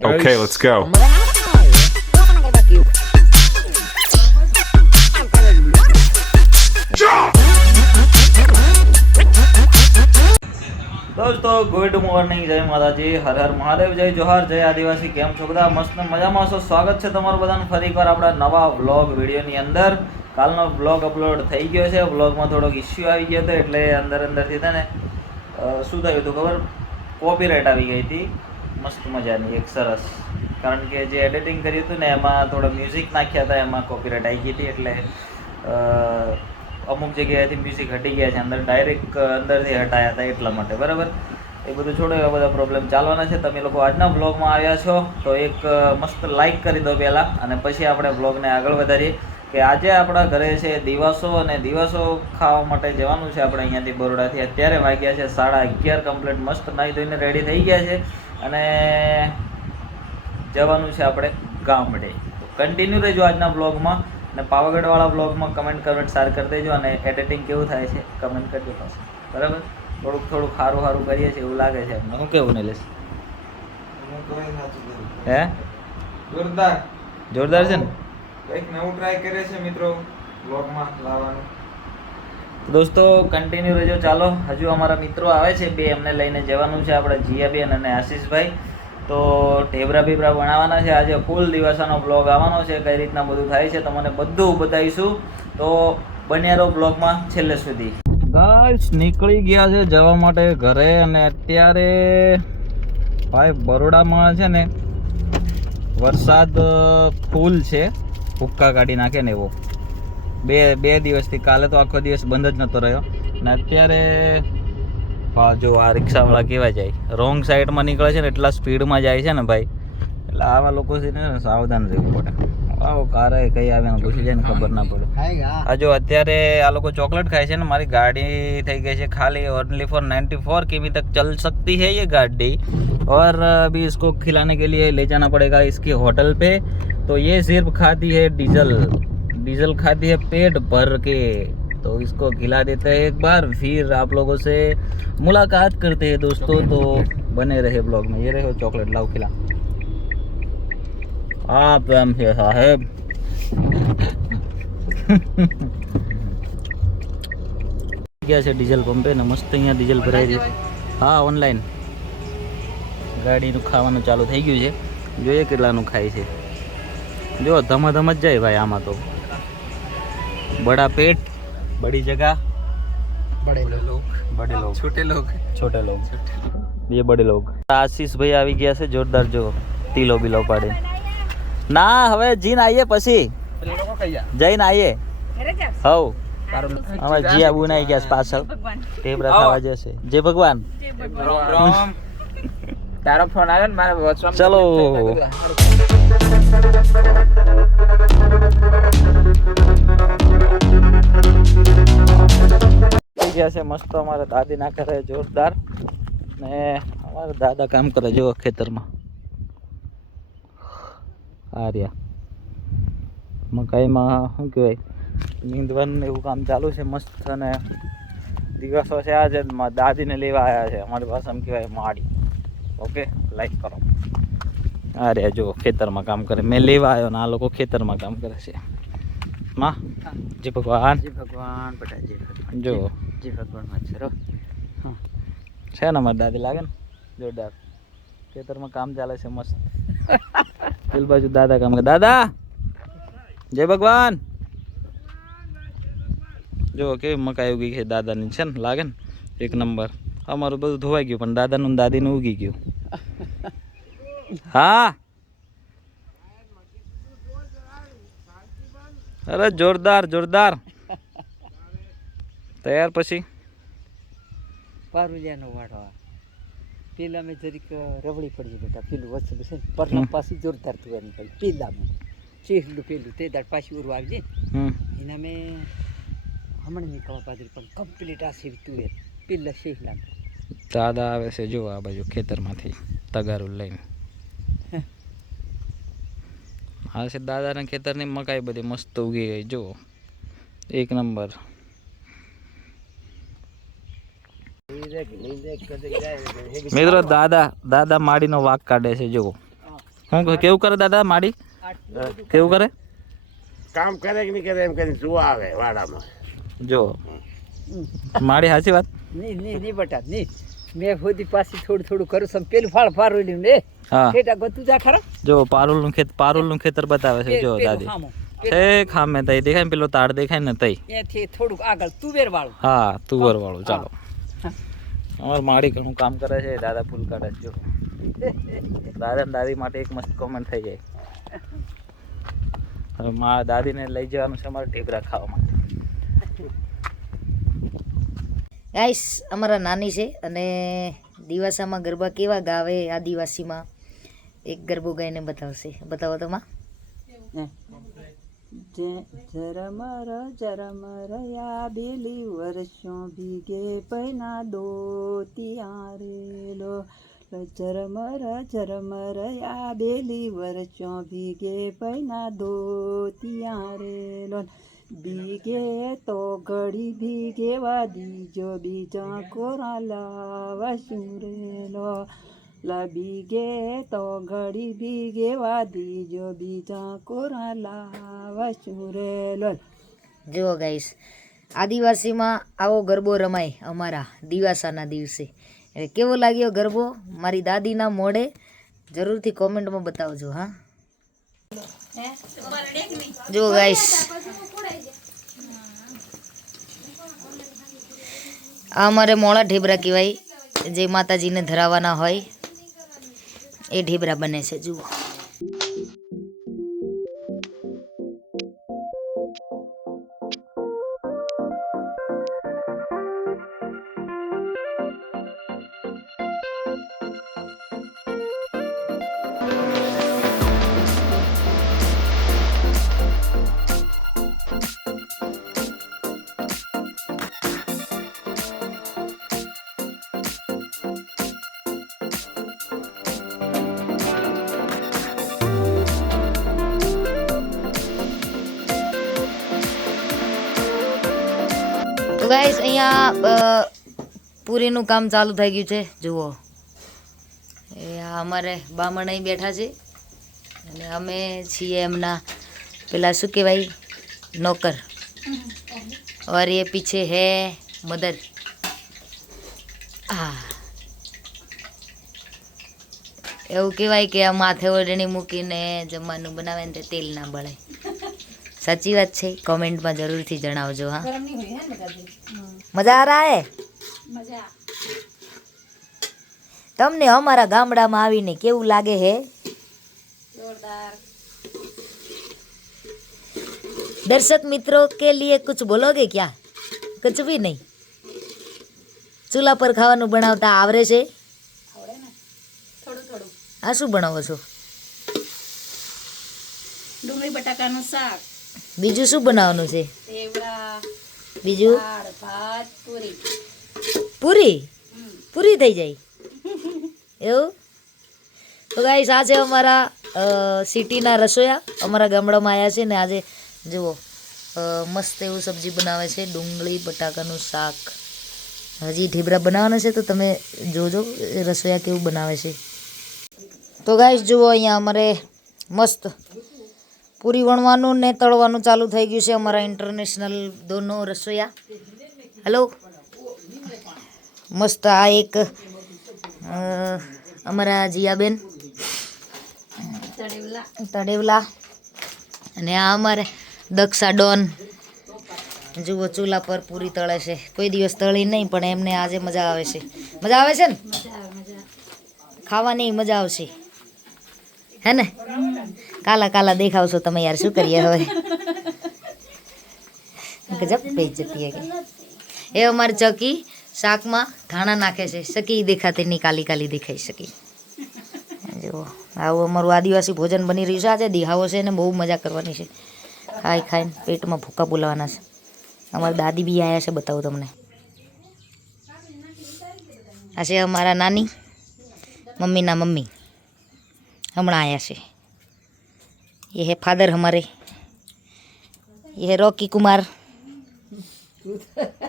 Okay, let's go. દોસ્તો good morning, જય માતાજી, હર હર મહાદેવ, જય જોહાર, જય આદિવાસી. કેમ છો બધા? મસ્ત મજામાં છો? સ્વાગત છે તમારું બધાનું ફરી એકવાર આપણા નવા વ્લોગ વિડીયોની અંદર. કાલનો વ્લોગ અપલોડ થઈ ગયો છે. વ્લોગમાં થોડોક ઇસ્યુ આવી ગયો હતો, એટલે અંદરથી છે ને શું થયું હતું ખબર? કોપીરાઇટ આવી ગઈ હતી મસ્ત મજાની એક સરસ. કારણ કે જે એડિટિંગ કર્યું હતું ને એમાં થોડા મ્યુઝિક નાખ્યા હતા, એમાં કોપીરાઇટ આવી ગઈ હતી. એટલે અમુક જગ્યાએથી મ્યુઝિક હટી ગયા છે, ડાયરેક્ટ અંદરથી હટાયા હતા એટલા માટે. બરાબર, એ બધું છોડો, એવા બધા પ્રોબ્લેમ ચાલવાના છે. તમે લોકો આજના વ્લોગમાં આવ્યા છો તો એક મસ્ત લાઇક કરી દો પહેલાં, અને પછી આપણે વ્લોગને આગળ વધારીએ. કે આજે આપણા ઘરે છે દિવાસો, અને દિવાસો ખાવા માટે જવાનું છે આપણે અહીંયાથી બરોડાથી. અત્યારે વાગ્યા છે 11:30 કમ્પ્લીટ. મસ્ત નાહી ધોઈને રેડી થઈ ગયા છે અને જવાનું છે આપણે ગામડે. કન્ટિન્યુ રહેજો આજના વ્લોગમાં, અને પાવાગઢવાળા વ્લોગમાં કમેન્ટ શેર કરી દેજો, અને એડિટિંગ કેવું થાય છે કમેન્ટ કરજો પાછું. બરાબર, થોડુંક સારું કરીએ છીએ એવું લાગે છે અમને. હું કેવું ને લેશ? હે જોરદાર છે ને? એક નવું ટ્રાય કરે છે મિત્રો વ્લોગમાં લાવવાનું. દોસ્તો કન્ટિન્યુ રહેજો. ચાલો, હજુ અમારા મિત્રો આવે છે બે, એમને લઈને જવાનું છે આપણે, જીયાબેન અને આશીષભાઈ. તો ઢેબરા બીબરા બનાવવાના છે આજે. ફૂલ દિવસાનો બ્લોગ આવવાનો છે, કઈ રીતના બધું થાય છે તમને બધું બતાવીશું. તો બન્યા રહો બ્લોગમાં છેલ્લે સુધી. ગાઈસ નીકળી ગયા છે જવા માટે ઘરે, અને અત્યારે ભાઈ બરોડામાં છે ને વરસાદ ફૂલ છે, ભૂક્કા કાઢી નાખે ને એવો. બે દિવસથી, કાલે તો આખો દિવસ બંધ જ નતો રહ્યો. ને અત્યારે જો આ રિક્ષાવાળા કેવા જાય, રોંગ સાઈડમાં નીકળે છે ને એટલા સ્પીડમાં જાય છે ને ભાઈ. એટલે આવા લોકોથી ને સાવધાન રહેવું પડે. આવો કારે કઈ આવે ને ઘૂસી જાય ને ખબર ના પડે. આ જો અત્યારે આ લોકો ચોકલેટ ખાય છે ને. મારી ગાડી થઈ ગઈ છે ખાલી, ઓનલી फॉर 94 किमी तक चल सकती है ये गाड़ी, और अभी इसको खिलाने के लिए ले जाना पड़ेगा इसकी होटल पे. तो ये सिर्फ खाती है डीजल खाती है पेट भर के. तो इसको खिला देते हैं एक बार, फिर आप लोगों से मुलाकात करते हैं दोस्तों. तो बने रहे ब्लॉग में. ये रहे चॉकलेट, लाओ खिला. आप एम है साहेब. ગયા છે ડીઝલ પંપે ને મસ્ત અહીંયા ડીઝલ ભરાઈ રહ્યું. હા, ઓનલાઈન ગાડીનું ખાવાનું ચાલુ થઈ ગયું છે. જોઈએ કેટલાનું ખાય છે. જો ધમાધમ જ જાય ભાઈ આમાં તો. બડા પેટ बड़ी जगह बड़े लोग छोटे लोग ये बड़े लोग. आशीष भाई આવી ગયા છે જોરદાર. જો તીલો બિલો પાડે ના. હવે જીન આવીએ પછી જઈને આવીએ. હવ અમે જી આબુ ના ગયા પાછળ ટેબરા ખાવા જશે. જય ભગવાન. તારો ફોન આવ્યો ને મારા વોટ્સએપ. ચલો ગયા છે મસ્ત. અમારા દાદી ના કરે જોરદાર, ને અમારા દાદા કામ કરે જો ખેતરમાં. આ રહ્યા મકાઈમાં શું કહેવાય, નીંદવાનું એવું કામ ચાલુ છે મસ્ત. અને દિવસો છે આજે દાદીને લેવા આવ્યા છે અમારી પાસે, એમ કહેવાય માડી. ઓકે, લાઈક કરો. આ રહ્યા જો ખેતરમાં કામ કરે. મેં લેવા આવ્યો ને આ લોકો ખેતરમાં કામ કરે છે. માં જી ભગવાન, જી ભગવાન બેટા, જી ભગવાન. જો જી ભગવાન વાંચરો છે ને અમારી દાદી લાગે ને જોરદાર. ખેતરમાં કામ ચાલે છે મસ્ત. પેલ બાજુ દાદા કામ કરે. દાદા જય ભગવાન. જો કેવી મકાઈ ઉગી છે દાદાની, છે ને લાગે ને એક નંબર. અમારું બધું ધોવાઈ ગયું, પણ દાદાનું દાદીનું ઉગી ગયું. હા અરે જોરદાર તૈયાર. પછી પારુલિયાનો વાળો પેલા મેં જરીક રવડી પડી બેટા. પેલું વસ્તુ છે ને પરલા પાછી જોરદાર તું પેલામાં ચેહલું પેલું તે દાડ પાછી ઉરવા આવજે. એના મેં હમણાં નીકળવા બાજરી પણ કમ્પ્લીટ આ સેવી તું પેલા શેહલા. દાદા આવે છે જો આ બાજુ ખેતરમાંથી તગારું લઈને. આ છે દાદાના ખેતરની મકાઈ બધી મસ્ત ઉગી ગઈ જો એક નંબર. મિત્રો દાદા માડીનો વાઘ કાઢે છે જો. હું કેવું કરે દાદા માડી કેવું કરે કામ કરે કે નહીં કરે એમ કરીને જોવા આવે વાડામાં. જો માડી સાચી વાત નહીં બટા નહીં મેં ખુદ પાછી થોડું કરું છું પેલું ફાળ ફારું લ્યું ને હા ખેટા ગતું જા ખરા જો પારુલનું ખેતર બતાવે છે જો દાદી છે ખામે તઈ દેખાય ને પેલો તાડ દેખાય ને તઈ ત્યાંથી થોડુંક આગળ તુવેર વાળું હા તુવર વાળું ચાલો અમાર માડી ઘણું કામ કરે છે દાદા ફૂલ કાઢે છે જો દાદા ને દાદી માટે એક મસ્ત કોમેન્ટ થઈ જાય હવે દાદીને લઈ જવાનું છે અમારે ઢેબરા ખાવા માટે ગાઈસ અમારા નાની છે અને દિવાસામાં ગરબા કેવા ગાવે આદિવાસીમાં એક ગરબો ગાઈને બતાવશે બતાવો તો માં જરમર યાદેલી વર્ષો ભીગે પૈના દો તિયારેલો ઝરમર યાદેલી વર્ષો ભીગે પૈના દો તિયારેલો ભીગે તો ઘડી ભીગેવા દીજો બીજા કોરા લાવા સુરેલો ભીગે તો ઘડી ભીગેવા દીજો બીજા કોરા લાવા સુરેલો જુઓ ગાઈસ આદિવાસીમાં આવો ગરબો રમાય અમારા દિવાસાના દિવસે એટલે કેવો લાગ્યો ગરબો મારી દાદીના મોઢે જરૂરથી કોમેન્ટમાં બતાવજો હા જુઓ ગાઈસ આ અમારે મોળા ઢેબરા કહેવાય જે માતાજીને ધરાવવાના હોય એ ઢેબરા બને છે જુઓ ગાઈસ અહીંયા પૂરીનું કામ ચાલુ થઈ ગયું છે જુઓ એ અમારે બામણ અહીં બેઠા છે અને અમે છીએ એમના પેલા શું કહેવાય નોકર और ये पीछे है मदर હા એવું કહેવાય કે આ માથે ઓઢણી મૂકીને જમવાનું બનાવે ને તે તેલ ના બળે સાચી વાત છે કોમેન્ટમાં જરૂરથી જણાવજો હા મજા આ રહા હે તમને અમારા ગામડામાં આવીને કેવું લાગે હે दर्शक मित्रों के लिए कुछ बोलोगे क्या कुछ भी नहीं चूल्हा पर ખાવાનું બનાવતા આવડે છે આ શું બનાવો છો ડુંગળી બટાકાનું શાક બીજું શું બનાવવાનું છે સેવડા બીજું દાળ ભાત પૂરી પૂરી પૂરી થઈ જાય એવું તો ગાઈસ આ છે અમારા સિટીના રસોયા અમારા ગામડામાં આવ્યા છે ને આજે જુઓ મસ્ત એવું સબ્જી બનાવે છે ડુંગળી બટાકાનું શાક હજી ઢેબરા બનાવવાના છે તો તમે જોજો રસોયા કેવું બનાવે છે તો ગાઈસ જુઓ અહીંયા અમારે મસ્ત પૂરી વણવાનું ને તળવાનું ચાલુ થઈ ગયું છે અમારા ઇન્ટરનેશનલ દોનો રસોયા હેલો મસ્ત આ એક અમારા જીયાબેન તળેવલા અને આ અમારે દક્ષા ડોન જુઓ ચૂલા પર પૂરી તળે છે કોઈ દિવસ તળી નહીં પણ એમને આજે મજા આવે છે ને ખાવાની મજા આવશે હે ને કાલા કાલા દેખાવશો તમે યાર શું કરીએ હવે ગજબ બેઇજ્જતી હે એ અમારી ચકી શાકમાં ધાણા નાખે છે સકી દેખાતી નહીં કાલી કાલી દેખાઈ શકી જુઓ આવું અમારું આદિવાસી ભોજન બની રહ્યું છે આજે દિહાવો છે ને બહુ મજા કરવાની છે ખાઈ ખાઈને પેટમાં ભૂકા બોલાવાના છે અમારા દાદી બી આવ્યા છે બતાવું તમને આ છે અમારા નાની મમ્મીના મમ્મી હમણાં આવ્યા છે ये है फादर हमारे ये है रॉकी कुमार